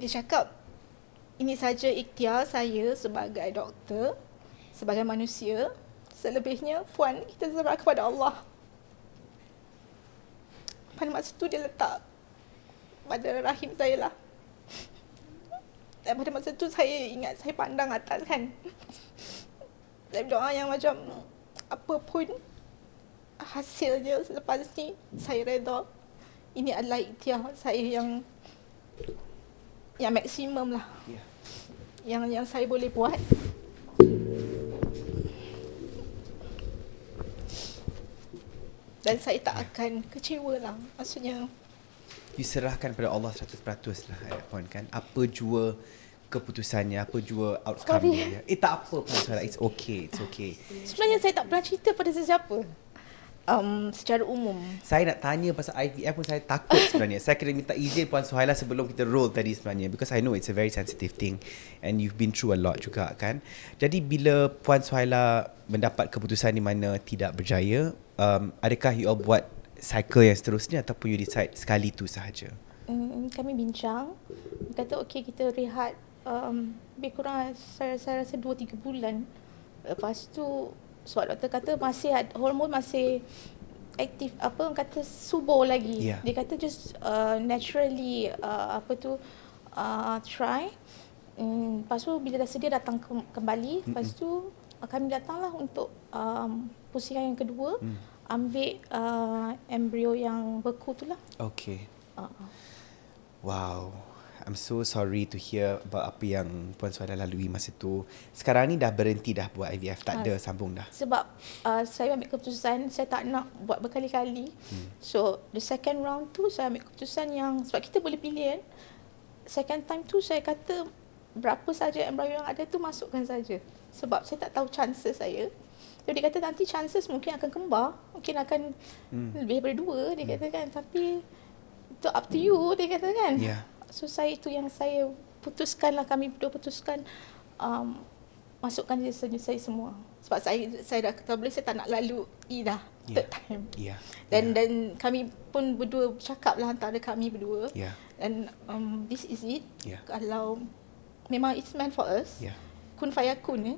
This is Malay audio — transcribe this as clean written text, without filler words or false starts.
Dia cakap, ini saja ikhtiar saya sebagai doktor, sebagai manusia. Selebihnya, Puan, kita serah kepada Allah. Pada masa tu dia letak pada rahim saya lah. Dan pada masa tu saya ingat saya pandang atas kan. Saya berdoa yang macam apa pun hasilnya selepas ni saya redha. Ini adalah ikhtiar saya yang maksimum lah. Yang saya boleh buat. Dan saya tak akan kecewa lah. Maksudnya you serahkan pada Allah 100% lah Puan kan. Apa jua keputusannya, apa jua outcome-nya. Tak apa Puan Suhaila, it's okay. sebenarnya saya tak pernah cerita pada sesiapa. Secara umum. Saya nak tanya pasal IVF pun saya takut sebenarnya. Saya kena minta izin Puan Suhaila sebelum kita roll tadi sebenarnya, because I know it's a very sensitive thing and you've been through a lot juga kan. Jadi bila Puan Suhaila mendapat keputusan di mana tidak berjaya, adakah you all buat cycle yang seterusnya ataupun you decide sekali tu sahaja? Kami bincang, kata okey kita rehat lebih kurang saya rasa 2-3 bulan. Lepas tu sebab doktor kata masih hormon masih aktif, apa orang kata subur lagi. Dia kata just naturally try. Lepas tu bila dah sedia datang kembali. Lepas tu kami datanglah untuk pusingan yang kedua. Ambil embrio yang beku tu lah. Okay. Wow. I'm so sorry to hear about apa yang Puan Suhaila lalui masa tu. Sekarang ni dah berhenti dah buat IVF, tak ada sambung dah. Sebab saya ambil keputusan saya tak nak buat berkali-kali. So the second round tu saya ambil keputusan yang sebab kita boleh pilih kan. Second time tu saya kata berapa saja embrio yang ada tu masukkan saja. Sebab saya tak tahu chances saya. Jadi dia kata nanti chances mungkin akan kembar, mungkin akan lebih daripada 2 dia kata kan. Tapi itu up to you dia kata kan. So itu yang saya putuskan lah, kami berdua putuskan masukkan je saya semua. Sebab saya dah kata boleh saya tak nak lalu dah third time. Dan kami pun berdua bercakap lah antara kami berdua. Dan this is it. Kalau memang it's meant for us. Kun fayakun